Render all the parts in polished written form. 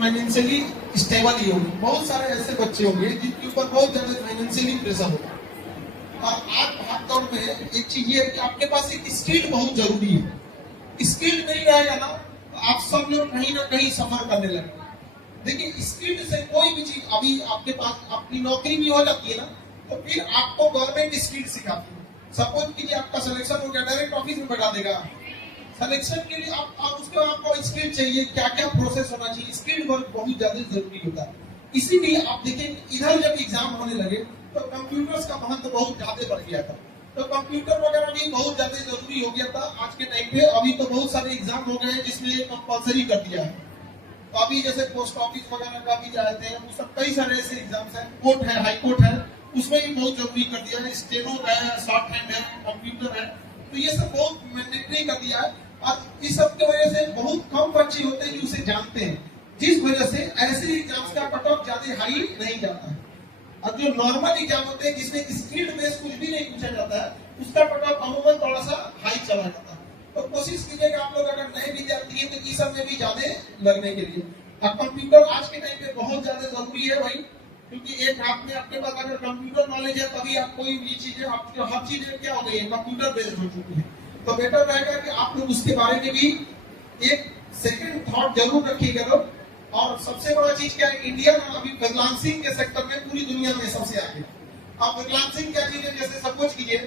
Financially stable ही होगी। बहुत सारे ऐसे बच्चे होंगे जिनके ऊपर बहुत ज्यादा फाइनेंशियली प्रेशर होगा। और आज भाग दौड़ में एक चीज ये है कि आपके पास एक स्किल बहुत जरूरी है। स्किल नहीं रहेगा ना तो आप सब लोग कहीं ना कहीं सफर करने लगेंगे। देखिए स्किल से कोई भी चीज, अभी आपके पास अपनी नौकरी भी हो जाती है ना, तो फिर आपको गवर्नमेंट स्किल सिखाती है। सपोज कीजिए आपका सिलेक्शन हो गया, डायरेक्ट ऑफिस में बैठा देगा। सिलेक्शन के लिए आप उसके आपको स्किल चाहिए, क्या क्या प्रोसेस होना चाहिए, स्किल वर्क बहुत ज्यादा जरूरी होता है। इसीलिए आप देखें इधर जब एग्जाम होने लगे तो कंप्यूटर्स का महत्व बहुत ज्यादा बढ़ गया था। तो कंप्यूटर वगैरह भी बहुत ज्यादा जरूरी हो गया था आज के टाइम पे। अभी तो बहुत सारे एग्जाम हो गए हैं जिसमें कंपल्सरी कर दिया है। तो अभी जैसे पोस्ट ऑफिस वगैरह का भी जाते हैं, वो सब कई सारे ऐसे एग्जाम्स हैं। कोर्ट है, हाई कोर्ट है, उसमें भी बहुत जरूरी कर दिया है। स्टेनो है, शॉर्ट हैंड है, कंप्यूटर है, तो ये सब बहुत मैंडेटरी कर दिया है। और इस सब की वजह से बहुत कम बच्चे होते हैं जो उसे जानते हैं, जिस वजह से ऐसे एग्जाम्स का कट ऑफ ज्यादा हाई नहीं जाता है। और जो नॉर्मल एग्जाम होते हैं जिसमें स्किल बेस कुछ भी नहीं पूछा जाता है, उसका कट ऑफ अमूमन थोड़ा सा हाई चला जाता है। तो कोशिश कीजिएगा आप लोग अगर नए विद्यार्थी हैं तो इस सब में भी ज्यादा लगने के लिए। अब कंप्यूटर आज के टाइम पे बहुत ज्यादा जरूरी है भाई, क्योंकि एक हाथ में आपके पास अगर कंप्यूटर नॉलेज है तभी आप कोई भी चीजें, आपकी हर चीजें क्या हो गई है, कंप्यूटर बेस्ड हो चुकी है। तो बेटर रहेगा कि आप लोग उसके बारे में भी एक सेकंड थॉट जरूर रखिएगा। और सबसे बड़ा चीज क्या है, इंडिया में अभी फ्रीलांसिंग के सेक्टर में पूरी दुनिया में सबसे आगे। अब फ्रीलांसिंग क्या चीज है, जैसे सपोज कीजिए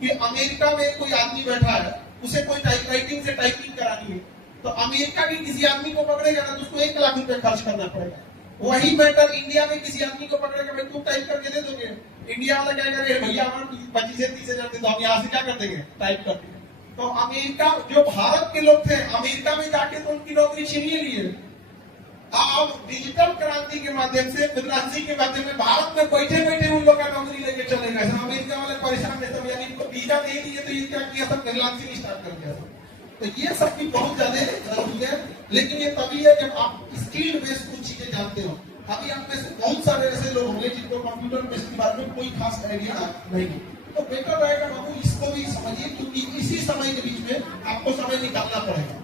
कि अमेरिका में कोई आदमी बैठा है, उसे कोई टाइपराइटिंग से टाइपिंग करानी है, तो अमेरिका के किसी आदमी को पकड़ेगा ना तो उसको 1 लाख रुपए खर्च करना पड़ेगा। वही मैटर इंडिया में किसी आदमी को पकड़ेगा, भाई तुम टाइप करके दे दोगे, इंडिया वाला क्या करेगा, भैया हमारे 25 से 30 हजार दे दो, हम यहाँ से क्या कर देंगे, टाइप कर देंगे। तो अमेरिका, जो भारत के लोग थे अमेरिका में जाके तो उनकी नौकरी छीन लिए। अब डिजिटल क्रांति के माध्यम से, फ्रीलांसिंग के माध्यम में भारत में बैठे बैठे उन लोग का नौकरी लेके चलेगा। अमेरिका वाले परेशान है, सब यानी इनको वीजा नहीं दिए तो ये क्या किया, सब फ्रीलांसिंग स्टार्ट कर दिया। तो ये सब की बहुत ज्यादा जरूरी है, लेकिन ये तभी है जब आप स्किल बेस्ड कुछ चीजें जानते हो। अभी आप में से बहुत सारे ऐसे लोग होंगे जिनको कंप्यूटर बेस्ड के बारे में कोई खास आइडिया नहीं है। तो बेटर रहेगा बाबू इसको भी समझिए, क्योंकि इसी समय के बीच में आपको समय निकालना पड़ेगा।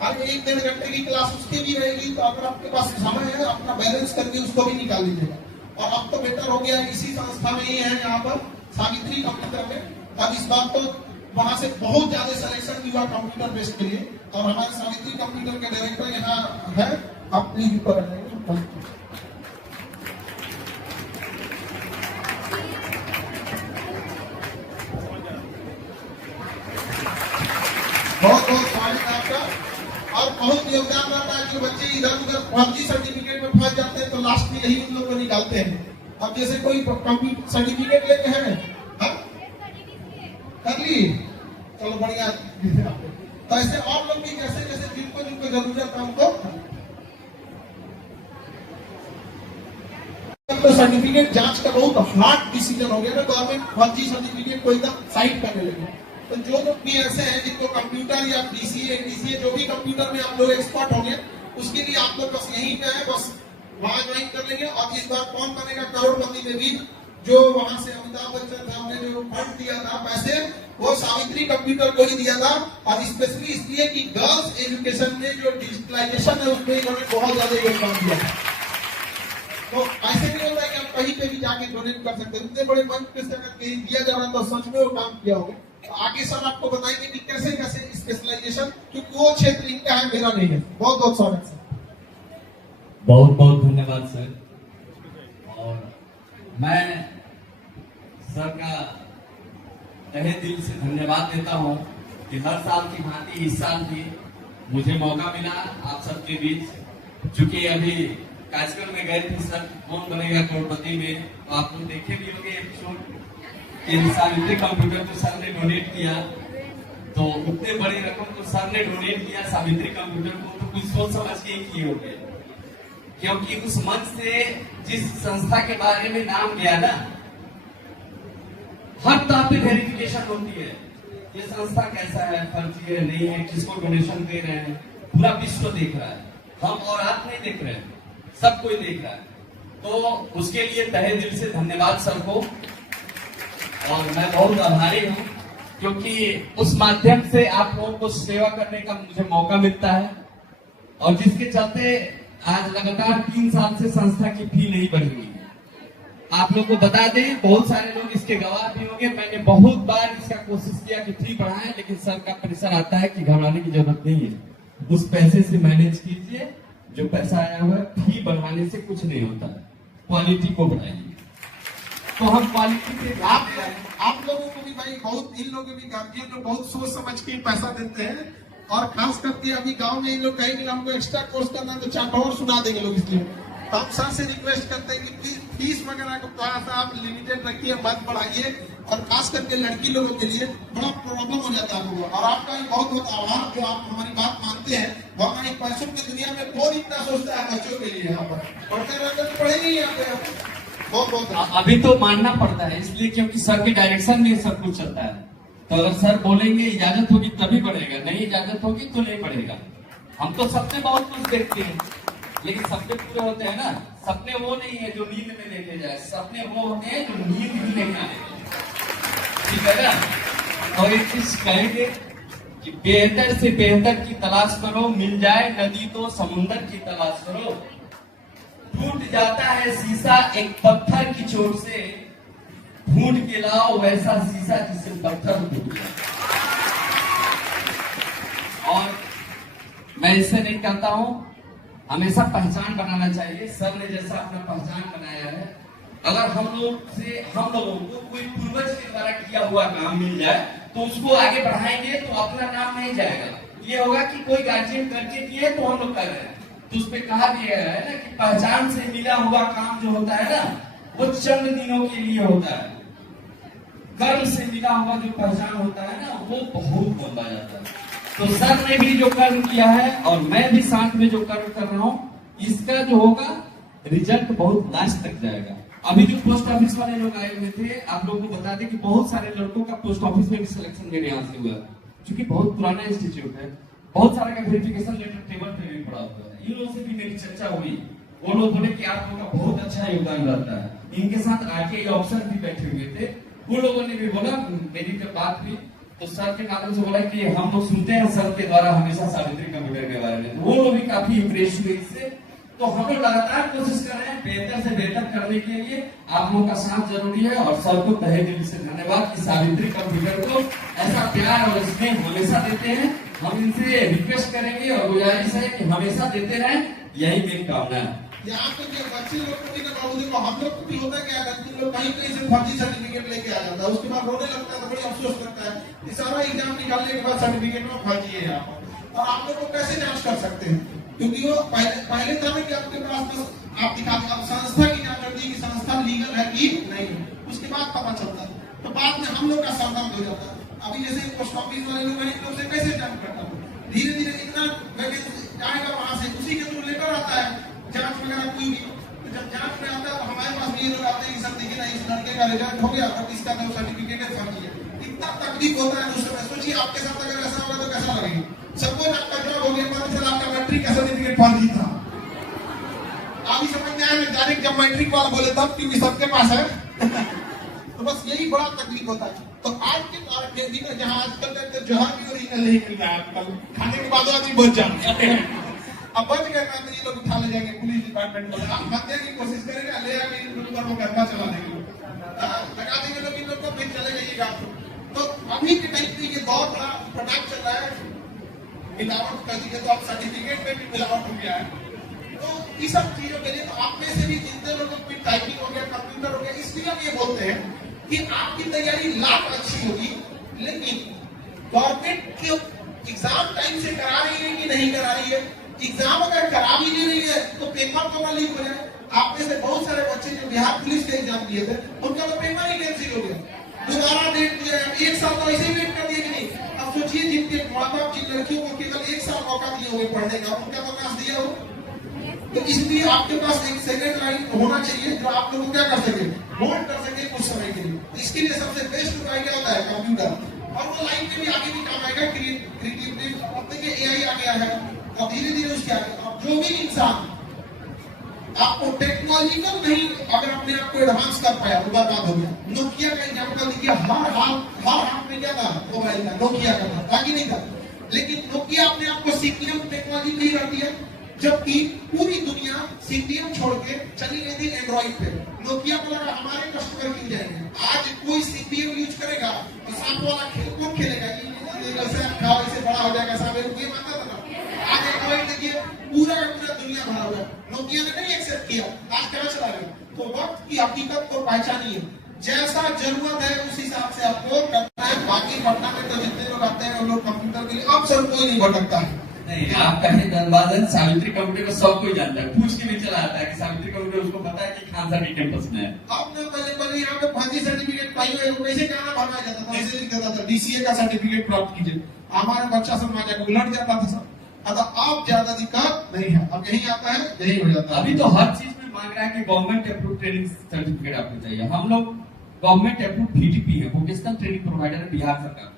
अब 1-1.5 घंटे की क्लास उसकी भी रहेगी, तो अगर आपके पास समय है अपना बैलेंस करके उसको भी निकाल लीजिएगा। और अब तो बेटर हो गया, इसी संस्था में ही है यहाँ पर सावित्री कंप्यूटर में। अब इस बात तो वहां से बहुत ज्यादा सिलेक्शन हुआ कंप्यूटर बेस्ड के लिए, और हमारे सावित्री कंप्यूटर के डायरेक्टर यहाँ है, आप प्लीज ऊपर आ जाइए। बहुत बहुत स्वागत है आपका। और बहुत योगदान रहता है, जो बच्चे इधर उधर फर्जी सर्टिफिकेट में फंस जाते हैं तो लास्ट में यही उन लोग को निकालते हैं। अब जैसे कोई कंप्यूटर सर्टिफिकेट लेके है, कर ली, चलो बढ़िया। तो ऐसे और लोग भी जैसे जैसे जिनको जिनको जरूरत है उनको, तो सर्टिफिकेट जांच का बहुत हार्ड डिसीजन हो गया ना, गवर्नमेंट फर्जी सर्टिफिकेट को एकदम साइड करने लगे। तो जो लोग भी ऐसे हैं जिनको कंप्यूटर या बीसीए डीसीए जो भी कंप्यूटर में आप लोग एक्सपर्ट होंगे, उसके लिए आप लोग बस यहीं पे है, बस वहां ज्वाइन कर लेंगे। और इस बार कौन बनेगा करोड़पति में भी, जो वहां से अमिताभ बच्चन साहब ने जो फंड दिया था पैसे, वो सावित्री कंप्यूटर को ही दिया था। और स्पेशली इसलिए कि गर्ल्स एजुकेशन में जो डिजिटलाइजेशन है उसमें इन्होंने बहुत ज्यादा योगदान दिया था। तो ऐसे नहीं होता है कि आप कहीं पे भी जाके डोनेट कर सकते हैं, इतने बड़े मंच पे से अगर कहीं दिया जा रहा तो सच में वो काम किया होगा। तो आगे सर आपको बताएंगे कि कैसे कैसे स्पेशलाइजेशन, क्योंकि वो क्षेत्र इनका है, मेरा नहीं है। बहुत बहुत स्वागत सर। बहुत बहुत धन्यवाद सर। और मैं सर का तहे दिल से धन्यवाद देता हूं कि हर साल की भांति इस साल भी मुझे मौका मिला आप सबके बीच। चूंकि अभी कार्यक्रम में गए थे सर कौन बनेगा करोड़पति में, तो आप लोग देखे भी होंगे एपिसोड, सावित्री कंप्यूटर को सर ने डोनेट किया, तो उतने बड़ी रकम तो सर ने डोनेट किया सावित्री कंप्यूटर को, तो कुछ सोच समझ के ही किए होंगे। क्योंकि उस मंच से जिस संस्था के बारे में नाम गया ना, हर तरह पे वेरिफिकेशन होती है, ये संस्था कैसा है, फर्जी है, नहीं है, किसको डोनेशन दे रहे हैं, पूरा विश्व देख रहा है, हम और आप नहीं देख रहे हैं, सब कोई देख रहा है। तो उसके लिए तहे दिल से धन्यवाद सर को, और मैं बहुत आभारी हूँ, क्योंकि उस माध्यम से आप लोगों को सेवा करने का मुझे मौका मिलता है। और जिसके चलते आज लगातार 3 साल से संस्था की फी नहीं बढ़ी हुई है। आप लोग को बता दें, बहुत सारे लोग इसके गवाह भी होंगे, मैंने बहुत बार इसका कोशिश किया कि फी बढ़ाएं, लेकिन सर का प्रेशर आता है कि घबराने की जरूरत नहीं है, उस पैसे से मैनेज कीजिए, जो पैसा आया हुआ है फी बढ़ाने से कुछ नहीं होता है, क्वालिटी को बढ़ाइए। तो हम क्वालिटी पे आप लोगों को भी भाई बहुत, इन लोगों के भी गार्जियन लोग बहुत सोच समझ के पैसा देते हैं, और खास करके अभी गांव में इन लोग कहेंगे हमको एक्स्ट्रा कोर्स करना है तो चाट और सुना देंगे लोग, इसलिए तो हम सर से रिक्वेस्ट करते हैं कि फीस वगैरह को थोड़ा सा आप लिमिटेड रखिए, मत बढ़ाइए, और खास करके लड़की लोगों के लिए बड़ा प्रॉब्लम हो जाता है। और आपका भी बहुत बहुत आभार जो आप हमारी बात मानते हैं, वरना एक पैसों की दुनिया में कौन इतना सोचता है बच्चों के लिए, यहाँ पर पढ़ते रहते तो पढ़ेंगे यहाँ पे। बहुत बहुत अभी तो मानना पड़ता है, इसलिए क्योंकि सर के डायरेक्शन में सब कुछ चलता है। तो अगर सर बोलेंगे इजाजत होगी तभी बढ़ेगा, नहीं इजाजत होगी तो नहीं बढ़ेगा। हम तो सपने बहुत कुछ देखते हैं, लेकिन सपने पूरे होते हैं ना। सपने वो नहीं है जो नींद में देखे जाए, सपने वो होते हैं जो नींद भी नहीं आए, ठीक है ना। और एक चीज कहेंगे कि बेहतर से बेहतर की तलाश करो, मिल जाए नदी तो समुंदर की तलाश करो। टूट जाता है शीशा एक पत्थर की चोट से, ढूंढ के लाओ वैसा शीशा जिससे पत्थर टूट गया। और मैं इससे नहीं कहता हूं, हमेशा पहचान बनाना चाहिए। सर ने जैसा अपना पहचान बनाया है, अगर हम लोगों को कोई पूर्वज के द्वारा किया हुआ काम मिल जाए तो उसको आगे बढ़ाएंगे तो अपना नाम नहीं जाएगा। ये होगा कि कोई गार्जियन करके किए तो हम लोग कर रहे हैं, तो उस पर कहा गया है ना कि पहचान से मिला हुआ काम जो होता है ना, वो चंद दिनों के लिए होता है। कर्म से मिला हुआ जो पहचान होता है ना, वो बहुत लंबा जाता है। तो सर ने भी जो कर्म किया है और मैं भी साथ में जो कर्म कर रहा हूँ, इसका जो होगा रिजल्ट बहुत लास्ट तक जाएगा। अभी जो पोस्ट ऑफिस वाले लोग आए हुए थे, आप लोगों को बता दें कि बहुत सारे लड़कों का पोस्ट ऑफिस में भी सिलेक्शन मेरे यहाँ से हुआ, क्योंकि बहुत पुराना इंस्टीट्यूट है, बहुत सारे का वेरिफिकेशन लेटर टेबल पे भी पड़ा हुआ है। इन लोगों से भी मेरी चर्चा हुई, वो लोग बोले कि आप लोगों का बहुत अच्छा योगदान रहता है। इनके साथ आरटीआई ऑफिसर भी बैठे हुए थे, उन लोगों ने भी बोला, मेरी जब बात हुई तो सर के माध्यम से बोला कि हम लोग सुनते हैं सर के द्वारा हमेशा सावित्री कंप्यूटर के बारे में, तो वो लोग भी काफी इम्प्रेस हुए इससे। तो हम लोग लगातार कोशिश कर रहे हैं बेहतर से बेहतर करने के लिए, आप लोगों का साथ जरूरी है। और सर को तहे दिल से धन्यवाद कि सावित्री कंप्यूटर को ऐसा प्यार और स्नेह हमेशा देते हैं। हम इनसे रिक्वेस्ट करेंगे और गुजारिश है कि हमेशा देते रहें, यही मेरी कामना है। यहाँ पे जो बच्चे लोग को भी ना बाबू देखो, हम लोग को भी होता क्या है, लोग कहीं कहीं से फर्जी सर्टिफिकेट लेके आ जाता है, उसके बाद रोने लगता है तो बड़ी अफसोस करता है कि सारा एग्जाम निकालने के बाद सर्टिफिकेट में फर्जी है यहाँ पर। और आप लोग को कैसे जांच कर सकते हैं, क्योंकि वो पहले था ना कि आपके पास बस आप दिखाते, आप संस्था की जांच करती है कि संस्था लीगल है कि नहीं, उसके बाद पता चलता है। तो बाद में हम लोग का सावधान हो जाता है। अभी जैसे पोस्ट ऑफिस वाले लोग हैं, इन लोग से कैसे जांच करता हूँ, धीरे धीरे इतना वैकेंसी आएगा वहां से, उसी के थ्रू लेकर आता है जांच वगैरह कोई भी। तो जब जांच में आता है तो हमारे पास भी ये लोग आते हैं कि सर देखिए ना, इस लड़के का रिजल्ट हो गया और इसका जो सर्टिफिकेट है फर्जी है। इतना तकलीफ होता है उस समय। सोचिए आपके साथ अगर ऐसा होगा तो कैसा लगेगा। सपोज आपका जॉब हो गया, पता चला आपका मैट्रिक का सर्टिफिकेट फर्जी था। अभी समझ में आया डायरेक्ट जब मैट्रिक वाला बोले तब, क्योंकि सबके पास है तो बस यही बड़ा तकलीफ होता है। तो आज के दिन में जहाँ आजकल जहाँ भी ओरिजिनल नहीं मिल रहा है, आजकल खाने के बाद आदमी बच जाता है। अब बच गए ना तो ये लोग उठा ले जाएंगे पुलिस डिपार्टमेंट में, हत्या की कोशिश करेगा, ले आके इन लोगों को गड्ढा चला देंगे, लगा देंगे लोग इन लोग को, फिर चले जाइएगा। तो अभी के टाइम पे ये बहुत बड़ा प्रोडक्ट चल रहा है मिलावट कर दी है, तो अब सर्टिफिकेट में भी मिलावट हो गया है। तो इस सब चीजों के लिए तो आप में से भी जितने लोगों को टाइपिंग हो गया, कंप्यूटर हो गया, इसलिए हम ये बोलते हैं कि आपकी तैयारी लाख अच्छी होगी, लेकिन गवर्नमेंट के एग्जाम टाइम से करा रही है कि नहीं करा रही है। एग्जाम अगर करा भी नहीं रही है तो पेपर तो ना लीक हो जाए। आप में से बहुत सारे बच्चे जो बिहार पुलिस के एग्जाम दिए थे, उनका तो पेपर ही कैंसिल हो गया, दोबारा डेट दिया, एक साल तो ऐसे वेट कर दिया कि नहीं। अब सोचिए जिनके माँ बाप जिन लड़कियों को केवल एक साल मौका दिए हुए पढ़ने का, उनका तो नाश दिया हो। तो इसलिए आपके पास एक सेकंड लाइन होना चाहिए जो आप लोग क्या कर सके, होल्ड कर सके कुछ समय के लिए। इसके लिए सबसे बेस्ट उपाय क्या होता है, कंप्यूटर। और वो लाइन में भी आगे भी काम आएगा, क्रिएटिविटी। अब देखिए एआई आ गया है और धीरे धीरे उसके आगे अब जो भी इंसान आपको टेक्नोलॉजिकल नहीं, अगर अपने आप को एडवांस कर पाया तो बर्बाद हो गया। नोकिया का एग्जाम्पल देखिए, हर हाथ में क्या था, मोबाइल था, नोकिया का था, बाकी नहीं था। लेकिन नोकिया अपने आप को सीख लिया, टेक्नोलॉजी नहीं रहती है, जबकि पूरी दुनिया सिम्बियन छोड़ के चली गई थी एंड्रॉइड पे। नोकिया बोला हमारे कस्टमर मिल जाएंगे। आज कोई सिम्बियन यूज करेगा तो सांप वाला खेल कौन खेलेगा? जैसे खाओ ऐसे बड़ा हो जाएगा सांप, गेम आता था ना। आज एंड्रॉइड देखिए पूरा का पूरा दुनिया भरा हुआ है। नोकिया ने नहीं एक्सेप्ट किया, आज क्या चला गया। तो वक्त की हकीकत को पहचानी है, जैसा जरूरत है उस हिसाब से आपको करना है। बाकी पटना में तो जितने लोग आते हैं वो लोग कंप्यूटर के लिए अब सर कोई नहीं भटकता है। नहीं, आप कहे धन्यवाद है। सावित्री कंप्यूटर को सब कोई जानता है, पूछ के भी चला आता है कि सावित्री कंप्यूटर उसको पता है कि खान साहब कैंपस में है। अब ना पहले यहाँ पे फर्जी सर्टिफिकेट पाई हुई है, कैसे क्या भरवाया जाता था, ऐसे लिख देता था डीसीए का सर्टिफिकेट प्राप्त कीजिए। हमारा बच्चा सब वहां जाकर उलट जाता था सब। अब ज्यादा दिक्कत नहीं है, अब यही आता है यही हो जाता है। अभी तो हर चीज में मांग रहा है कि गवर्नमेंट अप्रूव ट्रेनिंग सर्टिफिकेट आपको चाहिए। हम लोग गवर्नमेंट अप्रूव VTP है, वोकेशनल ट्रेनिंग प्रोवाइडर है बिहार सरकार का।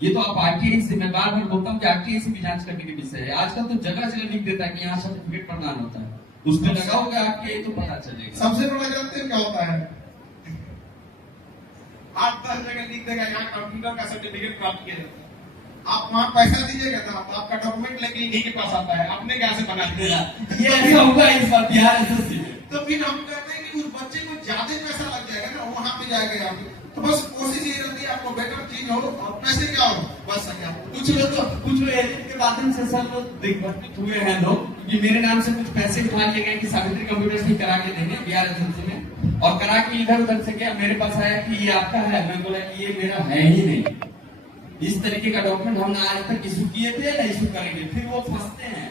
ये तो आप RTI से, मैं बार बार बोलता हूँ कि RTI से भी जांच करने के विषय है। आजकल तो जगह जगह लिख देता है कि यहाँ सर्टिफिकेट प्रदान होता है, उसमें लगा होगा RTI तो पता चलेगा। सबसे बड़ा जानते हैं क्या होता है, 8-10 जगह लिख देगा यहाँ कंप्यूटर का सर्टिफिकेट प्राप्त किया जाता है। आप वहाँ पैसा दीजिएगा ना तो आपका डॉक्यूमेंट लेके इन्हीं के पास आता है, अपने क्या से बना देगा। ये ऐसा होगा इस बार बिहार SSC में। तो फिर हम कहते हैं कि उस बच्चे को ज्यादा पैसा लग जाएगा ना, वहाँ पे जाएगा यहाँ पे। तो बस कोशिश ये रहती है आपको बेटर चीज हो और पैसे क्या हो बस क्या कुछ लोग तो कुछ एजेंट के माध्यम से सर लोग दिग्भ्रमित हुए हैं लोग कि मेरे नाम से कुछ पैसे उठा लिए गए कि सावित्री कंप्यूटर से करा के देंगे बिहार SSC में, और करा के इधर उधर से क्या मेरे पास आया कि ये आपका है। मैं बोला कि ये मेरा है ही नहीं। इस तरीके का डॉक्यूमेंट हमने आज तक इशू किए थे ना इशू करेंगे, फिर वो फंसते हैं।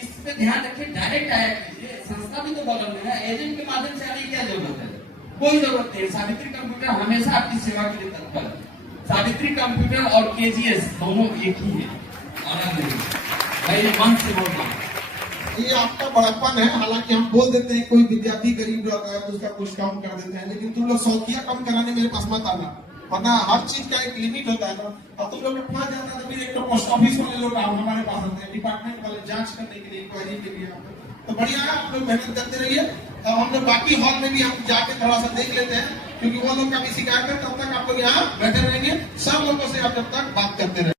इस पे ध्यान रखिए, डायरेक्ट आया कीजिए। संस्था भी तो बगल में है, एजेंट के माध्यम से आने की क्या जरूरत है? कोई जरूरत नहीं। सावित्री कंप्यूटर हमेशा आपकी सेवा के लिए तत्पर है। सावित्री कंप्यूटर और KGS दोनों एक ही है, अलग नहीं। मैं मन से बोल रहा हूँ, ये आपका बड़प्पन है। हालांकि हम बोल देते हैं कोई विद्यार्थी गरीब रहता है तो उसका कुछ कम कर देते हैं, लेकिन तुम लोग शौकिया कम कराने मेरे पास मत आना, वरना हर चीज का एक लिमिट होता है ना। अब तुम लोग फंस जाता है तो फिर एक तो पोस्ट ऑफिस वाले लोग हमारे पास आते हैं, डिपार्टमेंट वाले जांच करने के लिए, इंक्वायरी के लिए। तो बढ़िया है, आप लोग मेहनत करते रहिए। अब हम लोग बाकी हॉल में भी हम जाके थोड़ा सा देख लेते हैं, क्योंकि वो लोग का भी शिकायत है। तब तक आप लोग यहाँ बैठे रहेंगे, सब लोगों से आप जब तक बात करते रहे।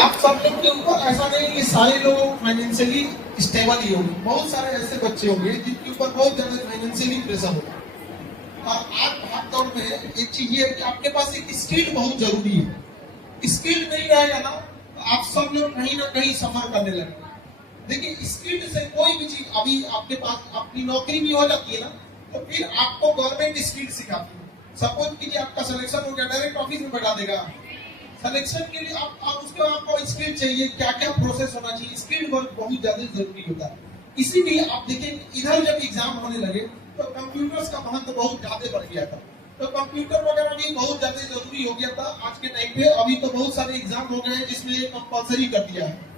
आप सब लोग के ऊपर ऐसा नहीं कि सारे लोग फाइनेंशियली स्टेबल ही होंगे, बहुत सारे ऐसे बच्चे होंगे जिनके ऊपर बहुत ज्यादा फाइनेंशियली प्रेशर होगा। और आज भाग दौड़ में एक चीज ये है कि आपके पास एक स्किल बहुत जरूरी है। स्किल नहीं रहेगा ना तो आप सब लोग कहीं ना कहीं सफर करने लगेंगे। देखिए स्किल से कोई भी चीज, अभी आपके पास अपनी नौकरी भी हो जाती है ना तो फिर आपको गवर्नमेंट स्किल सिखाती है। सपोज कीजिए आपका सिलेक्शन हो गया, डायरेक्ट ऑफिस में बैठा देगा। सिलेक्शन के लिए आप उसके बाद आपको स्किल चाहिए, क्या क्या प्रोसेस होना चाहिए, स्किल वर्क बहुत ज्यादा जरूरी होता है। इसीलिए आप देखिए इधर जब एग्जाम होने लगे तो कंप्यूटर्स का महत्व बहुत ज्यादा बढ़ गया था। तो कंप्यूटर वगैरह भी बहुत ज्यादा जरूरी हो गया था आज के टाइम पे। अभी तो बहुत सारे एग्जाम हो गए हैं जिसमें ये कंपल्सरी कर दिया है।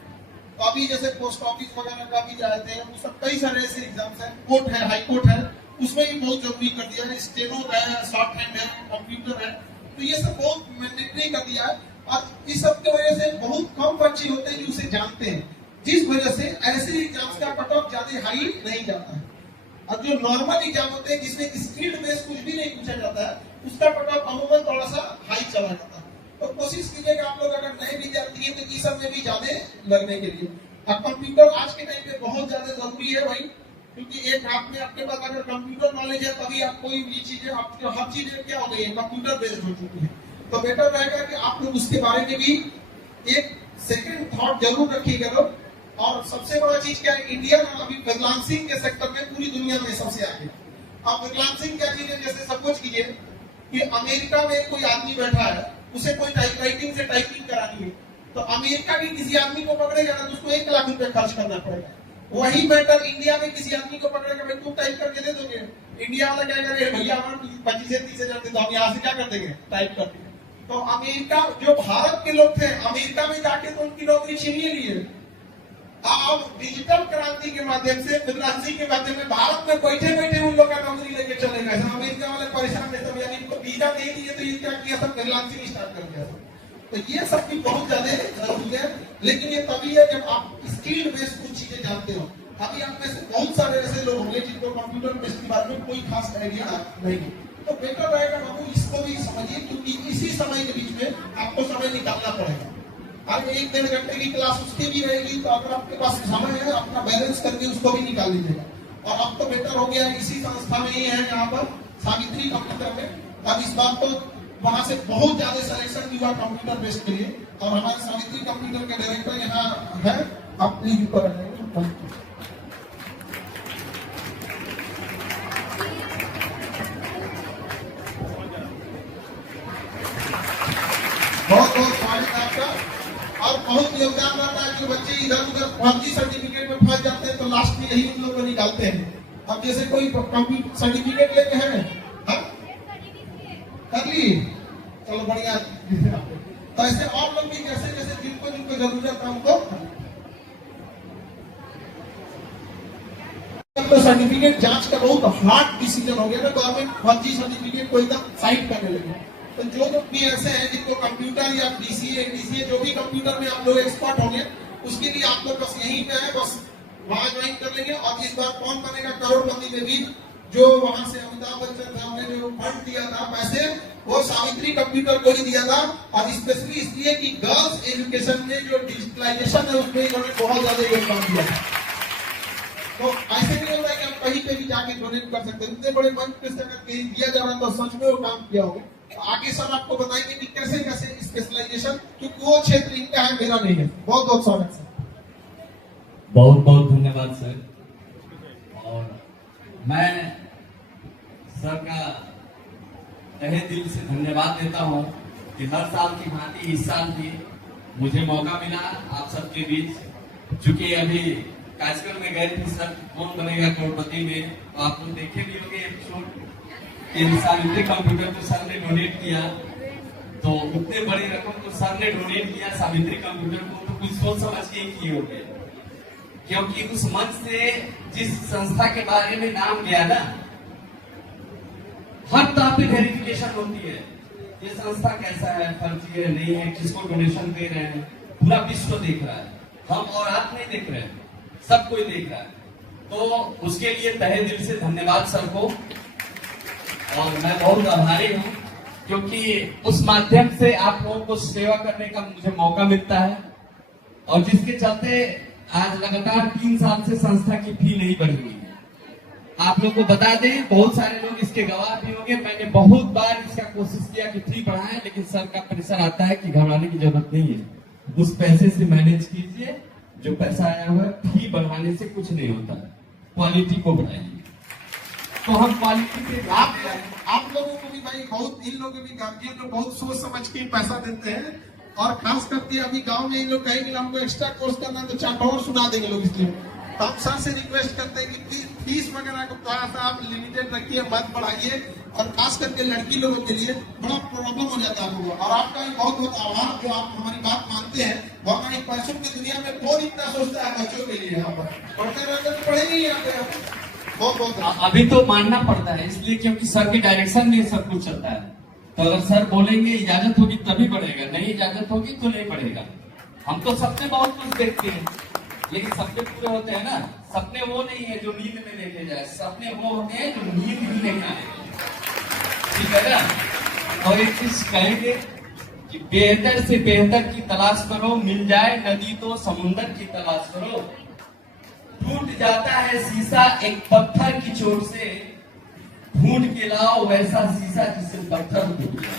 तो अभी जैसे पोस्ट ऑफिस वगैरह का भी जाते हैं, सब कई सारे ऐसे एग्जाम्स हैं, कोर्ट है, हाई कोर्ट है, उसमें भी बहुत जरूरी कर दिया है। स्टेनो है, शॉर्ट हैंड है, कंप्यूटर है, तो ये सब बहुत मैंडेटरी कर दिया है। और इस सब की वजह से बहुत कम बच्चे होते हैं जो उसे जानते हैं, जिस वजह से ऐसे एग्जाम्स का कट ऑफ ज्यादा हाई नहीं जाता है। और जो नॉर्मल एग्जाम होते हैं जिसमें स्किल बेस कुछ भी नहीं पूछा जाता है, उसका कट ऑफ अमूमन थोड़ा सा हाई चला जाता है। तो कोशिश कीजिएगा आप लोग अगर नए विद्यार्थी हैं तो इस सब में भी ज्यादा लगने के लिए। अब कंप्यूटर आज के टाइम पे बहुत ज्यादा जरूरी है भाई, क्योंकि एक हाथ में आपके पास अगर कंप्यूटर नॉलेज है तभी आप कोई भी चीजें, आपकी हर चीजें क्या हो गई है कंप्यूटर बेस्ड हो चुकी है। तो बेटर रहेगा कि आप लोग उसके बारे में भी एक सेकंड थॉट जरूर रखिएगा। और सबसे बड़ा चीज क्या है, इंडिया में अभी फ्रीलांसिंग के सेक्टर में पूरी दुनिया में सबसे आगे। अब फ्रीलांसिंग क्या चीज है, जैसे सपोज कीजिए कि अमेरिका में कोई आदमी बैठा है, उसे कोई टाइपराइटिंग से टाइपिंग करानी है, तो अमेरिका के किसी आदमी को पकड़ेगा ना तो उसको 1 लाख रुपए खर्च करना पड़ेगा। वही मैटर इंडिया में किसी आदमी को पकड़ेगा, भाई तुम टाइप करके दे दोगे, इंडिया वाला क्या करेगा, भैया हमारे 25 से 30 हजार दे दो, हम यहाँ से क्या कर देंगे, टाइप कर देंगे। तो अमेरिका, जो भारत के लोग थे अमेरिका में जाके तो उनकी नौकरी छीन लिए। अब डिजिटल क्रांति के माध्यम से, फ्रीलांसिंग के माध्यम से भारत में बैठे बैठे उन लोग का नौकरी लेके चलेगा। अमेरिका वाले परेशान थे, सब यानी वीजा नहीं दिए तो ये क्या किया, सब फ्रीलांसिंग स्टार्ट कर दिया। तो ये सब भी बहुत ज्यादा जरूरी है, लेकिन ये तभी है जब आप स्किल बेस्ड कुछ चीजें जानते हो। अभी आप में से बहुत सारे ऐसे लोग होंगे जिनको कंप्यूटर बेस्ड के बारे में कोई खास आइडिया नहीं है, तो बेटर रहेगा बाबू इसको भी समझिए, क्योंकि इसी समय के बीच में आपको समय निकालना पड़ेगा। अब 1-1.5 घंटे की क्लास उसकी भी रहेगी, तो अगर आपके पास समय है अपना बैलेंस करके उसको भी निकाल लीजिएगा। और अब तो बेटर हो गया, इसी संस्था में ही है, यहाँ पर सावित्री कंप्यूटर में। अब इस बार तो वहां से बहुत ज्यादा सिलेक्शन हुआ कंप्यूटर बेस्ड के लिए, और हमारे सावित्री कंप्यूटर के डायरेक्टर यहाँ है। आप प्लीज ऊपर आ जाइए। बहुत बहुत स्वागत है आपका। और बहुत योगदान रहता है, जो बच्चे इधर उधर फर्जी सर्टिफिकेट में फंस जाते हैं तो लास्ट में यही उन लोग को निकालते हैं। अब जैसे कोई कंप्यूटर सर्टिफिकेट लेके है, कर लिए, चलो बढ़िया। तो ऐसे और लोग भी जैसे जैसे जिनको जिनको जरूरत है उनको तो सर्टिफिकेट जांच का बहुत हार्ड डिसीजन हो गया ना, गवर्नमेंट फर्जी सर्टिफिकेट को एकदम साइड करने लगे। तो जो लोग भी ऐसे हैं जिनको कंप्यूटर या डीसीए जो भी कंप्यूटर में आप लोग एक्सपर्ट होंगे, उसके लिए आप लोग बस यहीं पे है, बस वहां ज्वाइन कर लेंगे। और इस बार कौन बनेगा करोड़पति में भी, जो वहां से अमिताभ बच्चन साहब ने जो फंड दिया था पैसे, वो सावित्री कंप्यूटर को ही दिया था। और स्पेशली इसलिए कि गर्ल्स एजुकेशन में जो डिजिटलाइजेशन है उसमें इन्होंने बहुत ज्यादा योगदान दिया था। तो ऐसे नहीं होता है कि आप कहीं पे भी जाके डोनेट कर सकते हैं, इतने बड़े मंच पे से अगर कहीं दिया जा रहा है तो सच में वो काम किया होगा। तो आगे सर आपको बताएंगे कि कैसे कैसे स्पेशलाइजेशन, क्योंकि वो क्षेत्र इनका है, मेरा नहीं है। बहुत बहुत स्वागत सर। बहुत बहुत धन्यवाद सर। और मैं सर का तहे दिल से धन्यवाद देता हूं कि हर साल की भांति इस साल भी मुझे मौका मिला आप सबके बीच। चूंकि अभी कार्यक्रम में गए थे सर कौन बनेगा करोड़पति में, तो आप लोग देखे भी होंगे एपिसोड कि सावित्री कंप्यूटर को सर ने डोनेट किया, तो उतने बड़ी रकम को सर ने डोनेट किया सावित्री कंप्यूटर को, तो कुछ सोच समझ के किए होंगे। क्योंकि उस मंच से जिस संस्था के बारे में नाम गया ना, हर तरह पे वेरिफिकेशन होती है, ये संस्था कैसा है, फर्जी है, नहीं है, किसको डोनेशन दे रहे हैं, पूरा विश्व देख रहा है। हम और आप नहीं देख रहे हैं, सब कोई देख रहा है। तो उसके लिए तहे दिल से धन्यवाद सर को। और मैं बहुत आभारी हूँ क्योंकि उस माध्यम से आप लोगों को सेवा करने का मुझे मौका मिलता है, और जिसके चलते आज लगातार 3 साल से संस्था की फी नहीं बढ़ी हुई है। आप लोग को बता दें, बहुत सारे लोग इसके गवाह भी होंगे, मैंने बहुत बार इसका कोशिश किया कि फी बढ़ाएं, लेकिन सर का प्रेशर आता है कि घबराने की जरूरत नहीं है, उस पैसे से मैनेज कीजिए, जो पैसा आया हुआ है फी बढ़ाने से कुछ नहीं होता है, क्वालिटी को बढ़ाइए। तो हम क्वालिटी पे आप लोगों को भी भाई बहुत, इन लोगों के भी गार्जियन लोग बहुत सोच समझ के पैसा देते हैं। और खास करके अभी गांव में इन लोग कहेंगे हमको एक्स्ट्रा कोर्स करना है तो 4 और सुना देंगे लोग। इसलिए तो हम सर से रिक्वेस्ट करते हैं कि फीस वगैरह को थोड़ा सा आप लिमिटेड रखिए, मत बढ़ाइए। और खास करके लड़की लोगों के लिए बड़ा प्रॉब्लम हो जाता है लोगों। और आपका भी बहुत बहुत आभार जो आप हमारी बात मानते हैं, वरना इस पैसों की दुनिया में कौन इतना सोचता है बच्चों के लिए। यहाँ पर पढ़ते रहते तो पढ़ेंगे ही यहाँ पे। बहुत बहुत अभी तो मानना पड़ता है, इसलिए क्योंकि सर के डायरेक्शन में सब कुछ चलता है। तो अगर सर बोलेंगे इजाजत होगी तभी बढ़ेगा, नहीं इजाजत होगी तो नहीं बढ़ेगा। हम तो सपने बहुत कुछ देखते हैं, लेकिन सपने पूरे होते हैं ना। सपने वो नहीं है जो नींद में देखे जाए, सपने वो होते हैं जो नींद भी नहीं आए, ठीक है ना। और एक चीज कहेंगे कि बेहतर से बेहतर की तलाश करो, मिल जाए नदी तो समुंदर की तलाश करो। टूट जाता है शीशा एक पत्थर की चोट से, ढूंढ के लाओ वैसा शीशा जिससे पत्थर टूट गया।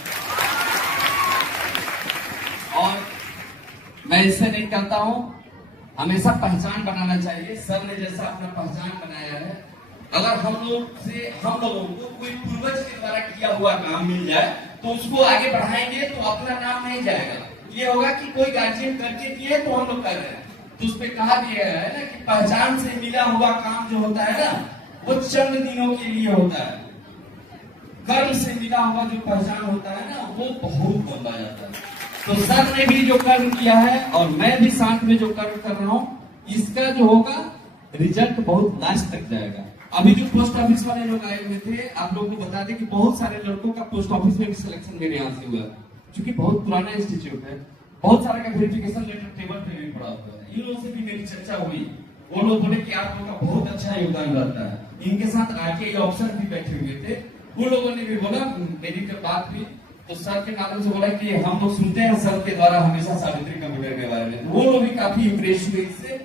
और मैं इससे नहीं कहता हूं, हमेशा पहचान बनाना चाहिए। सर ने जैसा अपना पहचान बनाया है, अगर हम लोगों को कोई पूर्वज के द्वारा किया हुआ काम मिल जाए तो उसको आगे बढ़ाएंगे, तो अपना नाम नहीं जाएगा। ये होगा कि कोई गार्जियन करके किए तो हम लोग कर रहे हैं। तो उस पे कहा गया है ना कि पहचान से मिला हुआ काम जो होता है ना, वो चंद दिनों के लिए होता है। कर्म से मिला हुआ जो पहचान होता है ना, वो बहुत लंबा जाता है। तो सर ने भी जो कर्म किया है और मैं भी साथ में जो कर्म कर रहा हूँ, इसका जो होगा रिजल्ट बहुत लास्ट तक जाएगा। अभी जो पोस्ट ऑफिस वाले लोग आए हुए थे, आप लोगों को बता दें कि बहुत सारे लड़कों का पोस्ट ऑफिस में भी सिलेक्शन मेरे यहाँ से हुआ, क्योंकि बहुत पुराना इंस्टीट्यूट है। बहुत सारे का वेरिफिकेशन लेटर टेबल पे भी पड़ा हुआ है। इन लोगों से भी मेरी चर्चा हुई, वो लोग बोले कि आप लोगों का बहुत अच्छा योगदान रहता है। इनके साथ आके ऑफिसर भी बैठे हुए थे, वो लोगों ने भी बोला, मेरी जब बात हुई तो सर के माध्यम से बोला कि हम लोग सुनते हैं सर के द्वारा हमेशा सावित्री कंप्यूटर के बारे में, तो वो लोग भी काफी इम्प्रेस हुए इससे।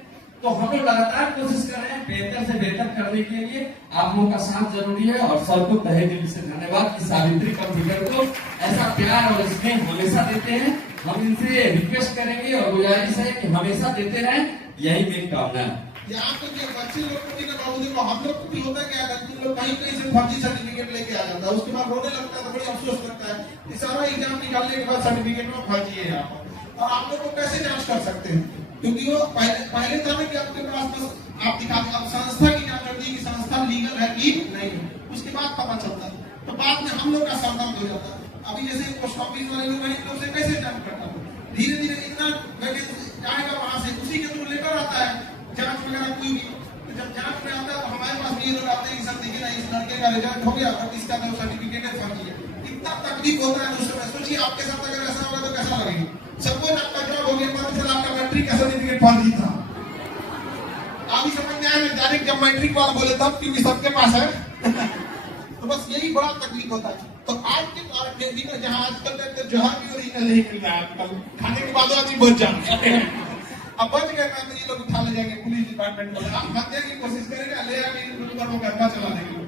तो हम लोग लगातार कोशिश कर रहे हैं बेहतर से बेहतर करने के लिए। आप लोगों का साथ जरूरी है और सर को तहे दिल से धन्यवाद कि सावित्री कंप्यूटर को ऐसा प्यार और स्नेह हमेशा देते हैं। हम इनसे रिक्वेस्ट करेंगे और गुजारिश है कि हमेशा देते रहें, यही मेरी कामना है। यहाँ तो क्या बच्चे लोग को भी ना बाबू देखो, हम लोग को भी होता है क्या, लड़के लोग कहीं कहीं से फर्जी सर्टिफिकेट लेके आ जाता है, उसके बाद रोने लगता है, तो बड़ी अफसोस लगता है कि सारा एग्जाम निकालने के बाद सर्टिफिकेट में फर्जी है यहाँ पर। और आप लोग को कैसे जांच कर सकते हैं, क्योंकि वो पहले था ना कि आपके पास बस आप दिखाते, अब संस्था की जांच होती है कि संस्था लीगल है कि नहीं, उसके बाद पता चलता है। तो बाद में हम लोग का संबंध हो जाता है। अभी जैसे पोस्ट ऑफिस वाले लोग हैं, इन लोग से कैसे जांच करता है, धीरे धीरे इतना वैकेंसी आएगा वहां से, उसी के थ्रू लेकर आता है जांच वगैरह कोई भी। तो जब जांच में आता है तो हमारे पास भी ये लोग आते हैं कि सर देखिए ना, इस लड़के का रिजल्ट हो गया और इसका जो सर्टिफिकेट है फर्जी है। इतना तकलीफ होता है उस समय। सोचिए आपके साथ अगर ऐसा होगा तो कैसा लगेगा। सपोज आपका जॉब हो गया, पता चला आपका मैट्रिक का सर्टिफिकेट फर्जी था। अभी समझ में आया डायरेक्ट जब मैट्रिक वाला बोले तब, क्योंकि सबके पास है। तो बस यही बड़ा तकलीफ होता है। तो आज के कारण में जहाँ आजकल तक जोहर भी ओरिजिनल नहीं मिल रहा है, आजकल खाने के बाद आदमी बच जाते हैं। अब बच गए मैं, ये लोग उठा ले जाएंगे पुलिस डिपार्टमेंट को, आप हत्या की कोशिश करेगा, ले आके इन लोगों पर मुकदमा चला देंगे,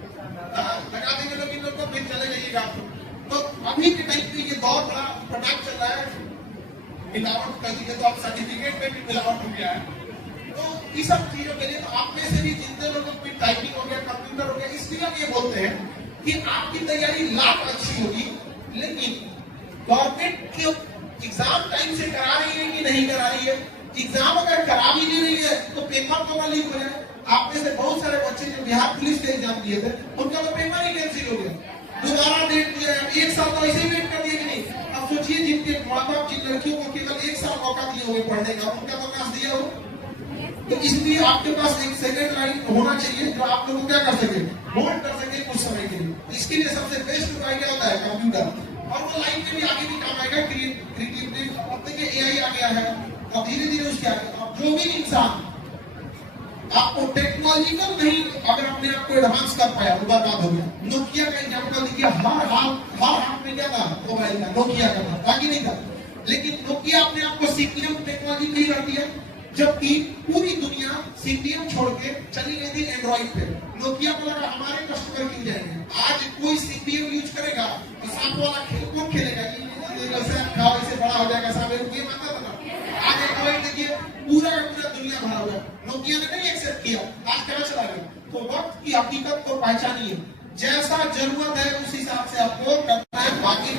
लगा देंगे लोग इन लोग को, फिर चले जाइएगा। तो अभी के टाइम पे ये बहुत बड़ा प्रोडक्ट चल रहा है, मिलावट कर दीजिए, तो आप सर्टिफिकेट में भी मिलावट हो गया है। तो इस सब चीजों के लिए तो आप में से भी जितने लोगों की टाइपिंग हो गया, कंप्यूटर हो गया, इसलिए हम ये बोलते हैं कि आपकी तैयारी लाख अच्छी होगी, लेकिन गवर्नमेंट की एग्जाम टाइम से करा रही है कि नहीं करा रही है। एग्जाम अगर करा भी नहीं रही है तो पेपर तो ना लीक हो जाए। आप में से बहुत सारे बच्चे जो बिहार पुलिस के एग्जाम दिए थे, उनका तो पेपर ही कैंसिल हो गया, दोबारा डेट दिया है, एक साल तो ऐसे ही वेट कर दिए कि नहीं। अब सोचिए जिनके माँ बाप जिन लड़कियों को केवल एक साल मौका दिए हुए पढ़ने का, उनका तो नाश दिया हो। तो इसलिए आपके पास एक सेकंड लाइन होना चाहिए जो आप लोग क्या कर सके, होल्ड कर सके कुछ समय के लिए। इसके लिए सबसे बेस्ट उपाय क्या होता है, कंप्यूटर। और वो लाइन में भी आगे भी काम आएगा, क्रिएटिविटी। अब देखिए एआई आ गया है, अब धीरे धीरे उसके आगे अब जो भी इंसान आपको टेक्नोलॉजिकल नहीं, अगर अपने आप को एडवांस कर पाया तो बर्बाद हो गया। नोकिया का एग्जाम्पल देखिए, हर हाथ में क्या था, मोबाइल का, नोकिया का था, बाकी नहीं था। लेकिन नोकिया अपने आप को सीपीएम टेक्नोलॉजी नहीं करती है, जबकि पूरी दुनिया सीपीएम छोड़ के चली गई थी एंड्रॉइड पे। नोकिया को लगा हमारे कस्टमर क्यों जाएंगे, आज कोई सीपीएम यूज करेगा तो सांप वाला खेल कौन खेलेगा, खाओ इसे बड़ा हो जाएगा, सामने ये मानता था ना। आज एंड्रॉइड देखिए पूरा का पूरा दुनिया भरा हुआ है, नोकिया ने नहीं एक्सेप्ट किया, आज क्या चला गया। तो वक्त की हकीकत को पहचानिए, जैसा जरूरत है उस हिसाब से आपको करना है, बाकी